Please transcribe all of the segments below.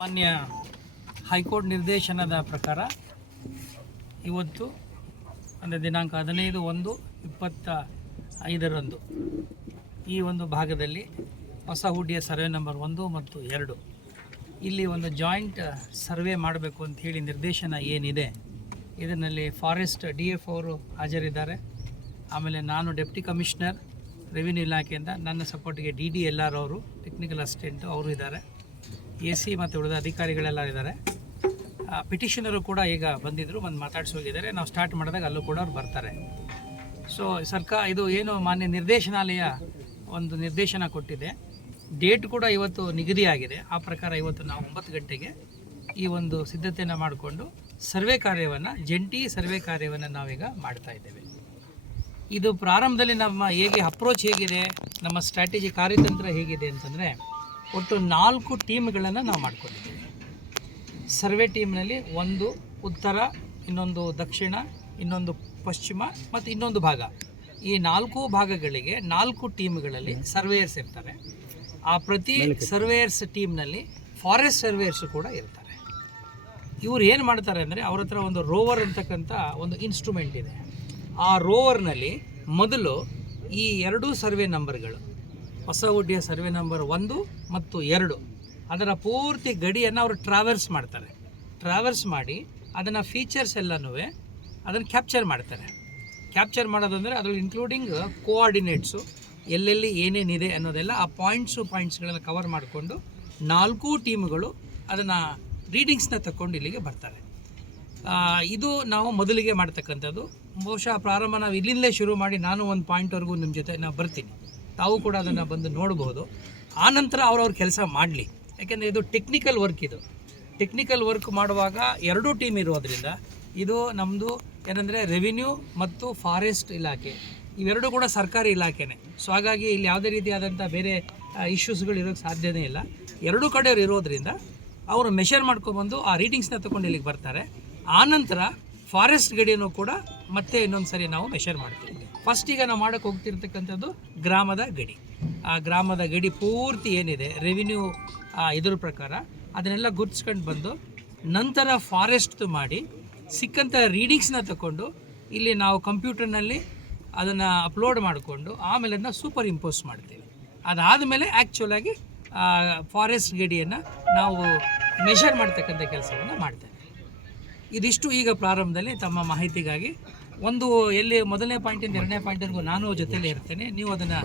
ಮಾನ್ಯ ಹೈಕೋರ್ಟ್ ನಿರ್ದೇಶನದ ಪ್ರಕಾರ ಇವತ್ತು ಅಂದರೆ ದಿನಾಂಕ 15/1/25 ಈ ಒಂದು ಭಾಗದಲ್ಲಿ ಹೊಸ ಹುಡ್ಡಿಯ ಸರ್ವೆ ನಂಬರ್ 1 ಮತ್ತು 2 ಇಲ್ಲಿ ಒಂದು ಜಾಯಿಂಟ್ ಸರ್ವೆ ಮಾಡಬೇಕು ಅಂತ ಹೇಳಿ ನಿರ್ದೇಶನ ಏನಿದೆ. ಇದರಲ್ಲಿ ಫಾರೆಸ್ಟ್ DF ಅವರು ಹಾಜರಿದ್ದಾರೆ. ಆಮೇಲೆ ನಾನು ಡೆಪ್ಟಿ ಕಮಿಷನರ್ ರೆವಿನ್ಯೂ ಇಲಾಖೆಯಿಂದ, ನನ್ನ ಸಪೋರ್ಟಿಗೆ DDLR ಅವರು ಟೆಕ್ನಿಕಲ್ ಅಸಿಸ್ಟೆಂಟು ಅವರು ಇದ್ದಾರೆ. AC ಮತ್ತು ಉಳಿದ ಅಧಿಕಾರಿಗಳೆಲ್ಲ ಇದ್ದಾರೆ. ಪಿಟಿಷನರು ಕೂಡ ಈಗ ಬಂದಿದ್ದರು, ಬಂದು ಮಾತಾಡಿಸಿ ಹೋಗಿದ್ದಾರೆ. ನಾವು ಸ್ಟಾರ್ಟ್ ಮಾಡಿದಾಗ ಅಲ್ಲೂ ಕೂಡ ಅವ್ರು ಬರ್ತಾರೆ. ಸೊ ಇದು ಏನು ಮಾನ್ಯ ನಿರ್ದೇಶನಾಲಯ ಒಂದು ನಿರ್ದೇಶನ ಕೊಟ್ಟಿದೆ. ಡೇಟ್ ಕೂಡ ಇವತ್ತು ನಿಗದಿಯಾಗಿದೆ. ಆ ಪ್ರಕಾರ ಇವತ್ತು ನಾವು 9 ಗಂಟೆಗೆ ಈ ಒಂದು ಸಿದ್ಧತೆಯನ್ನು ಮಾಡಿಕೊಂಡು ಜಂಟಿ ಸರ್ವೆ ಕಾರ್ಯವನ್ನು ನಾವೀಗ ಮಾಡ್ತಾ ಇದ್ದೇವೆ. ಇದು ಪ್ರಾರಂಭದಲ್ಲಿ ನಮ್ಮ ಅಪ್ರೋಚ್ ಹೇಗಿದೆ, ನಮ್ಮ ಸ್ಟ್ರಾಟಜಿ ಕಾರ್ಯತಂತ್ರ ಹೇಗಿದೆ ಅಂತಂದರೆ, ಒಟ್ಟು 4 ಟೀಮ್ಗಳನ್ನು ನಾವು ಮಾಡ್ಕೊಂಡಿದ್ದೀವಿ. ಸರ್ವೆ ಟೀಮ್ನಲ್ಲಿ ಒಂದು ಉತ್ತರ, ಇನ್ನೊಂದು ದಕ್ಷಿಣ, ಇನ್ನೊಂದು ಪಶ್ಚಿಮ ಮತ್ತು ಇನ್ನೊಂದು ಭಾಗ. ಈ 4 ಭಾಗಗಳಿಗೆ 4 ಟೀಮ್ಗಳಲ್ಲಿ ಸರ್ವೇಯರ್ಸ್ ಇರ್ತಾರೆ. ಆ ಪ್ರತಿ ಸರ್ವೇಯರ್ಸ್ ಟೀಮ್ನಲ್ಲಿ ಫಾರೆಸ್ಟ್ ಸರ್ವೇಯರ್ಸು ಕೂಡ ಇರ್ತಾರೆ. ಇವರು ಏನು ಮಾಡ್ತಾರೆ ಅಂದರೆ, ಅವ್ರ ಹತ್ರ ಒಂದು ರೋವರ್ ಅಂತಕ್ಕಂಥ ಒಂದು ಇನ್ಸ್ಟ್ರೂಮೆಂಟ್ ಇದೆ. ಆ ರೋವರ್ನಲ್ಲಿ ಮೊದಲು ಈ 2 ಸರ್ವೆ ನಂಬರ್ಗಳು, ಹೊಸ ಹುಡ್ಡಿಯ ಸರ್ವೆ ನಂಬರ್ 1 ಮತ್ತು 2, ಅದರ ಪೂರ್ತಿ ಗಡಿಯನ್ನು ಅವರು ಟ್ರಾವೆರ್ಸ್ ಮಾಡ್ತಾರೆ. ಟ್ರಾವೆರ್ಸ್ ಮಾಡಿ ಅದನ್ನು ಫೀಚರ್ಸ್ ಎಲ್ಲನೂ ಅದನ್ನು ಕ್ಯಾಪ್ಚರ್ ಮಾಡ್ತಾರೆ. ಕ್ಯಾಪ್ಚರ್ ಮಾಡೋದಂದರೆ ಅದರಲ್ಲಿ ಇನ್ಕ್ಲೂಡಿಂಗ್ ಕೋಆರ್ಡಿನೇಟ್ಸು, ಎಲ್ಲೆಲ್ಲಿ ಏನೇನಿದೆ ಅನ್ನೋದೆಲ್ಲ ಆ ಪಾಯಿಂಟ್ಸ್ಗಳನ್ನು ಕವರ್ ಮಾಡಿಕೊಂಡು 4 ಟೀಮ್ಗಳು ಅದನ್ನು ರೀಡಿಂಗ್ಸ್ನ ತಗೊಂಡು ಇಲ್ಲಿಗೆ ಬರ್ತಾರೆ. ಇದು ನಾವು ಮೊದಲಿಗೆ ಮಾಡ್ತಕ್ಕಂಥದ್ದು. ಬಹುಶಃ ಪ್ರಾರಂಭ ನಾವು ಇಲ್ಲಿಂದಲೇ ಶುರು ಮಾಡಿ ನಾನು ಒಂದು ಪಾಯಿಂಟ್ವರೆಗೂ ನಿಮ್ಮ ಜೊತೆ ನಾನು ಬರ್ತೀನಿ. ತಾವು ಕೂಡ ಅದನ್ನು ಬಂದು ನೋಡ್ಬೋದು. ಆನಂತರ ಅವ್ರವ್ರ ಕೆಲಸ ಮಾಡಲಿ. ಯಾಕೆಂದರೆ ಇದು ಟೆಕ್ನಿಕಲ್ ವರ್ಕ್. ಇದು ಟೆಕ್ನಿಕಲ್ ವರ್ಕ್ ಮಾಡುವಾಗ 2 ಟೀಮ್ ಇರೋದರಿಂದ ಇದು ನಮ್ಮದು ಏನಂದರೆ ರೆವಿನ್ಯೂ ಮತ್ತು ಫಾರೆಸ್ಟ್ ಇಲಾಖೆ, ಇವೆರಡೂ ಕೂಡ ಸರ್ಕಾರಿ ಇಲಾಖೆನೇ. ಸೊ ಹಾಗಾಗಿ ಇಲ್ಲಿ ಯಾವುದೇ ರೀತಿಯಾದಂಥ ಬೇರೆ ಇಶ್ಯೂಸ್ಗಳು ಇರೋಕ್ಕೆ ಸಾಧ್ಯನೇ ಇಲ್ಲ. 2 ಕಡೆಯವ್ರು ಇರೋದರಿಂದ ಅವರು ಮೆಷರ್ ಮಾಡ್ಕೊಬಂದು ಆ ರೀಡಿಂಗ್ಸ್ನ ತೊಗೊಂಡು ಇಲ್ಲಿಗೆ ಬರ್ತಾರೆ. ಆನಂತರ ಫಾರೆಸ್ಟ್ ಗಡಿಯನ್ನು ಕೂಡ ಮತ್ತೆ ಇನ್ನೊಂದು ಸರಿ ನಾವು ಮೆಷರ್ ಮಾಡ್ತೀವಿ. ಫಸ್ಟಿಗೆ ನಾವು ಮಾಡೋಕ್ಕೆ ಹೋಗ್ತಿರ್ತಕ್ಕಂಥದ್ದು ಗ್ರಾಮದ ಗಡಿ. ಆ ಗ್ರಾಮದ ಗಡಿ ಪೂರ್ತಿ ಏನಿದೆ ರೆವಿನ್ಯೂ ಇದ್ರ ಪ್ರಕಾರ ಅದನ್ನೆಲ್ಲ ಗುರ್ತಿಸ್ಕೊಂಡು ಬಂದು, ನಂತರ ಫಾರೆಸ್ಟ್ ಮಾಡಿ ಸಿಕ್ಕಂಥ ರೀಡಿಂಗ್ಸ್ನ ತಗೊಂಡು ಇಲ್ಲಿ ನಾವು ಕಂಪ್ಯೂಟರ್ನಲ್ಲಿ ಅದನ್ನು ಅಪ್ಲೋಡ್ ಮಾಡಿಕೊಂಡು ಆಮೇಲೆ ಅದನ್ನ ಸೂಪರ್ ಇಂಪೋಸ್ ಮಾಡ್ತೀವಿ. ಅದಾದಮೇಲೆ ಆ್ಯಕ್ಚುಲಾಗಿ ಫಾರೆಸ್ಟ್ ಗಡಿಯನ್ನು ನಾವು ಮೆಷರ್ ಮಾಡ್ತಕ್ಕಂಥ ಕೆಲಸವನ್ನು ಮಾಡ್ತೇವೆ. ಇದಿಷ್ಟು ಈಗ ಪ್ರಾರಂಭದಲ್ಲಿ ತಮ್ಮ ಮಾಹಿತಿಗಾಗಿ. ಒಂದು ಎಲ್ಲಿ ಮೊದಲನೇ ಪಾಯಿಂಟಿಂದ 2ನೇ ಪಾಯಿಂಟ್ವರೆಗೂ ನಾನು ಜೊತೆಯಲ್ಲೇ ಇರ್ತೇನೆ. ನೀವು ಅದನ್ನು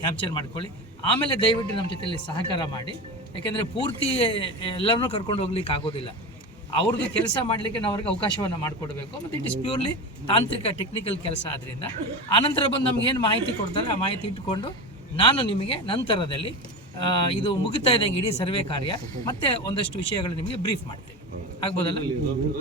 ಕ್ಯಾಪ್ಚರ್ ಮಾಡ್ಕೊಳ್ಳಿ. ಆಮೇಲೆ ದಯವಿಟ್ಟು ನಮ್ಮ ಜೊತೆಯಲ್ಲಿ ಸಹಕಾರ ಮಾಡಿ. ಯಾಕೆಂದರೆ ಪೂರ್ತಿ ಎಲ್ಲರನ್ನೂ ಕರ್ಕೊಂಡು ಹೋಗ್ಲಿಕ್ಕೆ ಆಗೋದಿಲ್ಲ. ಅವ್ರದ್ದು ಕೆಲಸ ಮಾಡಲಿಕ್ಕೆ ನಾವು ಅವ್ರಿಗೆ ಅವಕಾಶವನ್ನು ಮಾಡಿಕೊಡ್ಬೇಕು. ಮತ್ತು ಇಟ್ ಇಸ್ ಪ್ಯೂರ್ಲಿ ತಾಂತ್ರಿಕ ಟೆಕ್ನಿಕಲ್ ಕೆಲಸ. ಆದ್ದರಿಂದ ಆನಂತರ ಬಂದು ನಮಗೇನು ಮಾಹಿತಿ ಕೊಡ್ತಾರೆ ಆ ಮಾಹಿತಿ ಇಟ್ಕೊಂಡು ನಾನು ನಿಮಗೆ ನಂತರದಲ್ಲಿ ಇದು ಮುಗಿತಾ ಇದ್ದಂಗೆ ಇಡೀ ಸರ್ವೆ ಕಾರ್ಯ ಮತ್ತು ಒಂದಷ್ಟು ವಿಷಯಗಳು ನಿಮಗೆ ಬ್ರೀಫ್ ಮಾಡ್ತೇನೆ. ಆಗ್ಬೋದಲ್ಲ?